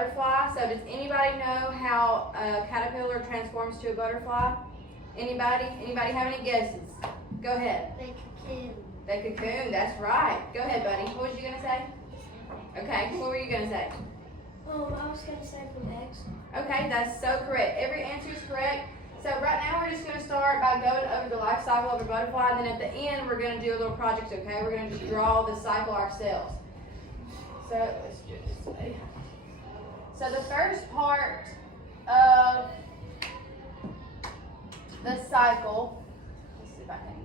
butterfly. So does anybody know how a caterpillar transforms to a butterfly? Anybody? Anybody have any guesses? Go ahead. They cocoon. They cocoon, that's right. Go ahead, buddy. What was you going to say? Okay, what were you going to say? I was going to say from eggs. Okay, that's so correct. Every answer is correct. So right now we're just going to start by going over the life cycle of a butterfly, and then at the end we're going to do a little project, okay? We're going to just draw the cycle ourselves. So let's do it this way. So the first part of the cycle, let's see if I can.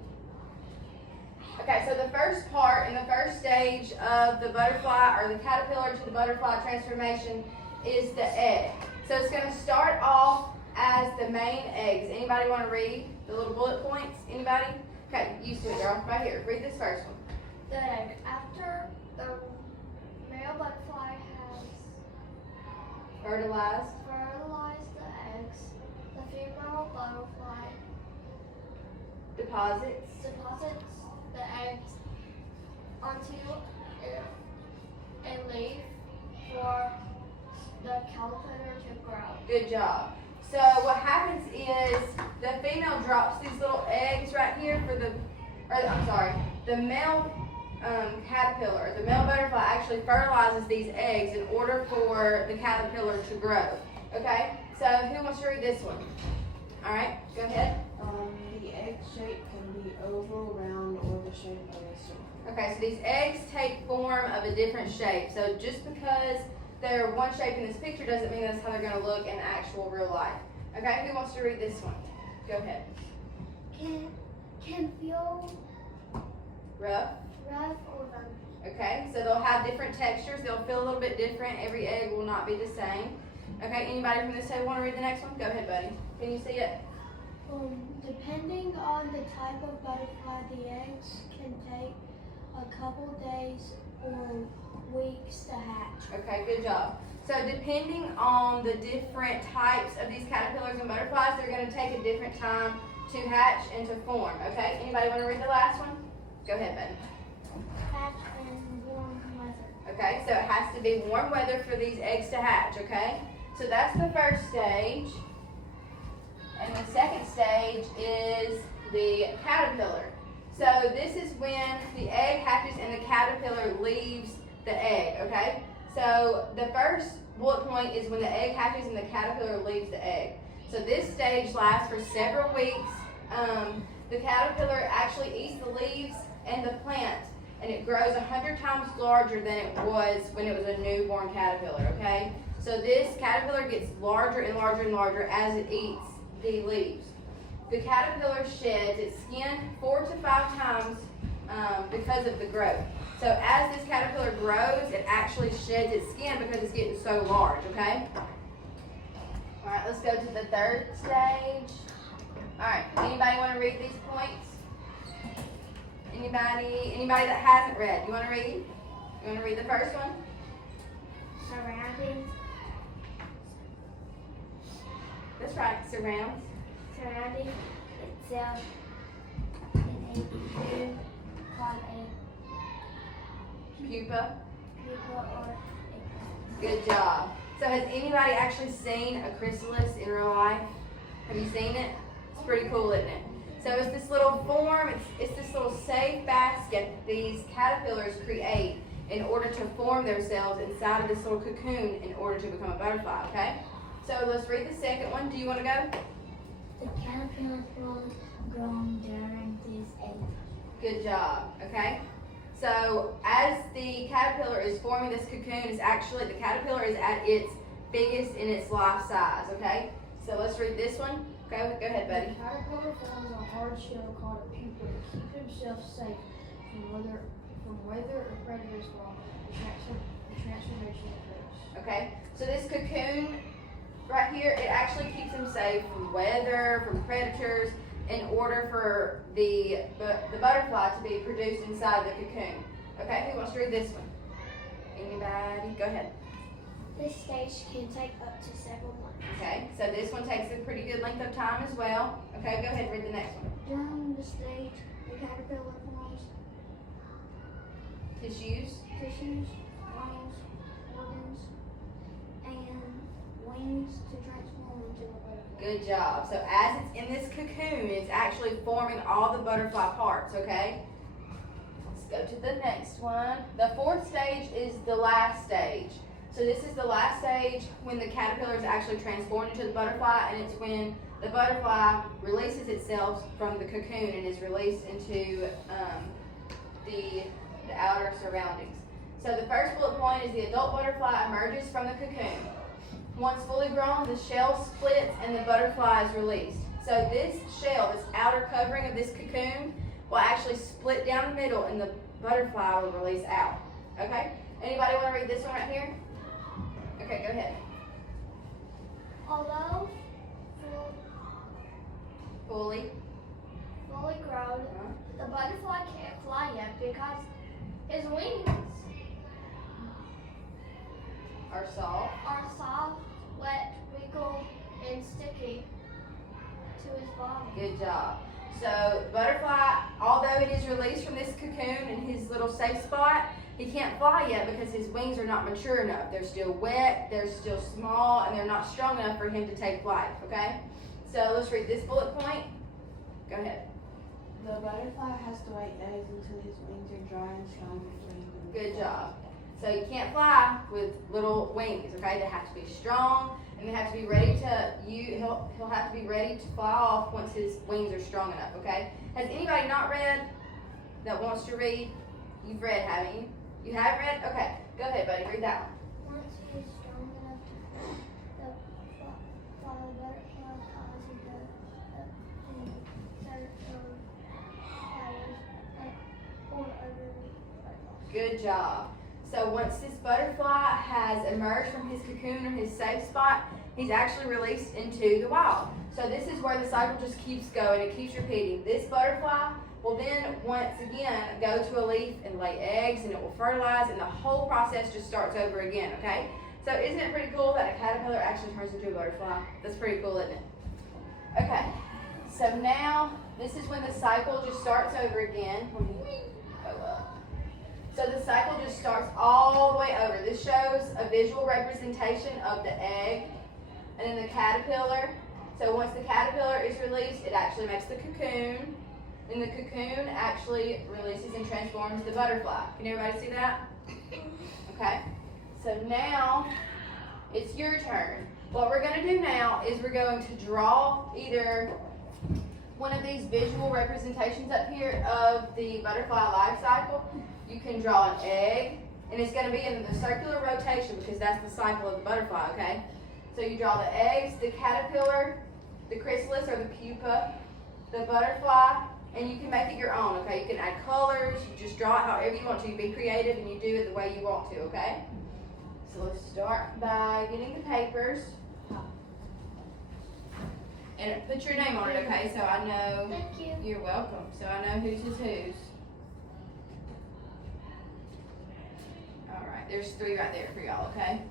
Okay, so the first part and the first stage of the butterfly or the caterpillar to the butterfly transformation is the egg. So it's going to start off as the main eggs. Anybody want to read the little bullet points? Anybody? Okay, you see it, girl. Right here. Read this first one. The egg. After the male butterfly has Fertilized. fertilized the eggs, the female butterfly Deposits. deposits the eggs onto a leaf for the caterpillar to grow. Good job. So what happens is the female drops these little eggs right here for the male caterpillar, the male butterfly actually fertilizes these eggs in order for the caterpillar to grow. Okay, so who wants to read this one? All right, go ahead. The egg shape can be oval, round, or the shape of a circle. Okay, so these eggs take form of a different shape. So just because they're one shape in this picture doesn't mean that's how they're going to look in actual real life. Okay, who wants to read this one? Go ahead. Can feel Rough. rough or bumpy. Okay, so they'll have different textures. They'll feel a little bit different. Every egg will not be the same. Okay, anybody from this table want to read the next one? Go ahead, buddy. Can you see it? Depending on the type of butterfly, the eggs can take a couple days or weeks to hatch. Okay, good job. So depending on the different types of these caterpillars and butterflies, they're going to take a different time to hatch and to form. Okay, anybody want to read the last one? Go ahead, buddy. Hatch in warm weather. Okay, so it has to be warm weather for these eggs to hatch, okay? So that's the first stage. And the second stage is the caterpillar. So this is when the egg hatches and the caterpillar leaves the egg, okay? So the first bullet point is when the egg hatches and the caterpillar leaves the egg. So this stage lasts for several weeks. The caterpillar actually eats the leaves and the plant, and it grows 100 times larger than it was when it was a newborn caterpillar, okay? So this caterpillar gets larger and larger and larger as it eats the leaves. The caterpillar sheds its skin 4 to 5 times because of the growth. So as this caterpillar grows, it actually sheds its skin because it's getting so large, okay? All right, let's go to the third stage. All right, anybody want to read these points? Anybody that hasn't read, you want to read? You want to read the first one? Surrounding That's right, surrounds. itself in a cocoon called a Pupa. pupa or a Good job. So has anybody actually seen a chrysalis in real life? Have you seen it? It's pretty cool, isn't it? So it's this little form, it's this little safe basket these caterpillars create in order to form themselves inside of this little cocoon in order to become a butterfly, okay? So let's read the second one. Do you want to go? The caterpillar was grown during this age. Good job, okay? So as the caterpillar is forming this cocoon, it's actually, the caterpillar is at its biggest in its life size, okay? So let's read this one. Okay, go ahead, buddy. The caterpillar forms a hard shell called a pupa to keep himself safe from weather or predators while the transformation occurs. Okay, so this cocoon right here, it actually keeps him safe from weather, from predators, in order for the butterfly to be produced inside the cocoon. Okay, who wants to read this one? Anybody? Go ahead. This stage can take up to several months. Okay, so this one takes a pretty good length of time as well. Okay, go ahead and read the next one. During this stage, the caterpillar forms Tissues. tissues, bones, organs, and Good job. So as it's in this cocoon, it's actually forming all the butterfly parts, okay? Let's go to the next one. The fourth stage is the last stage. So this is the last stage when the caterpillar is actually transformed into the butterfly, and it's when the butterfly releases itself from the cocoon and is released into the outer surroundings. So the first bullet point is the adult butterfly emerges from the cocoon. Once fully grown, the shell splits and the butterfly is released. So this shell, this outer covering of this cocoon, will actually split down the middle and the butterfly will release out. Okay? Anybody want to read this one right here? Okay, go ahead. Although Fully. fully grown, the butterfly can't fly yet because his wings Are soft. are soft, wet, wrinkled, and sticky to his body. Good job. So butterfly, although it is released from this cocoon in his little safe spot, he can't fly yet because his wings are not mature enough. They're still wet, they're still small, and they're not strong enough for him to take flight, okay? So let's read this bullet point. Go ahead. The butterfly has to lay eggs until his wings are dry and strong before he can. Good job. So you can't fly with little wings, okay? They have to be strong, and they have to be ready to, he'll have to be ready to fly off once his wings are strong enough, okay? Has anybody not read that wants to read? You've read, haven't you? You have read? Okay, go ahead, buddy, read that one. Once he is strong enough to fly, the butterfly flies into the dirt or over. Good job. So once this butterfly has emerged from his cocoon or his safe spot, he's actually released into the wild. So this is where the cycle just keeps going. It keeps repeating. This butterfly will then once again go to a leaf and lay eggs, and it will fertilize, and the whole process just starts over again, okay? So isn't it pretty cool that a caterpillar actually turns into a butterfly? That's pretty cool, isn't it? Okay, so now this is when the cycle just starts over again. Let me go up. So the cycle just starts all the way over. This shows a visual representation of the egg and then the caterpillar. So once the caterpillar is released, it actually makes the cocoon. Then the cocoon actually releases and transforms the butterfly. Can everybody see that? Okay. So now it's your turn. What we're going to do now is we're going to draw either one of these visual representations up here of the butterfly life cycle. You can draw an egg, and it's going to be in the circular rotation because that's the cycle of the butterfly, okay? So you draw the eggs, the caterpillar, the chrysalis or the pupa, the butterfly, and you can make it your own, okay? You can add colors, you just draw it however you want to. You be creative and you do it the way you want to, okay? So let's start by getting the papers. And put your name on it, okay? So I know. Thank you. You're welcome. So I know whose is whose. All right, there's 3 right there for y'all, okay?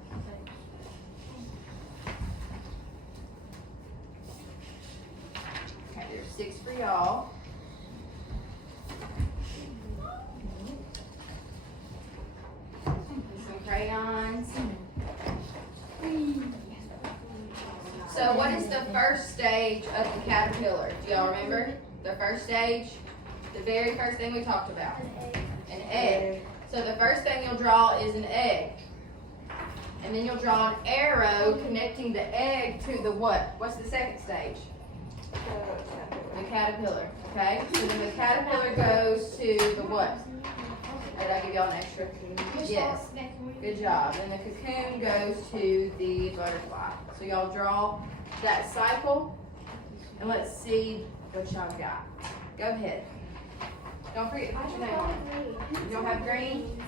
Okay, there's 6 for y'all. Some crayons. So what is the first stage of the caterpillar? Do y'all remember? The first stage? The very first thing we talked about. An egg. An egg. So the first thing you'll draw is an egg. And then you'll draw an arrow connecting the egg to the what? What's the second stage? The caterpillar. Okay? So then the caterpillar goes to the what? Did I give y'all an extra? Yes. Good job. And the cocoon goes to the butterfly. So y'all draw that cycle. And let's see what y'all got. Go ahead. Don't forget to put your name on it. You don't have green?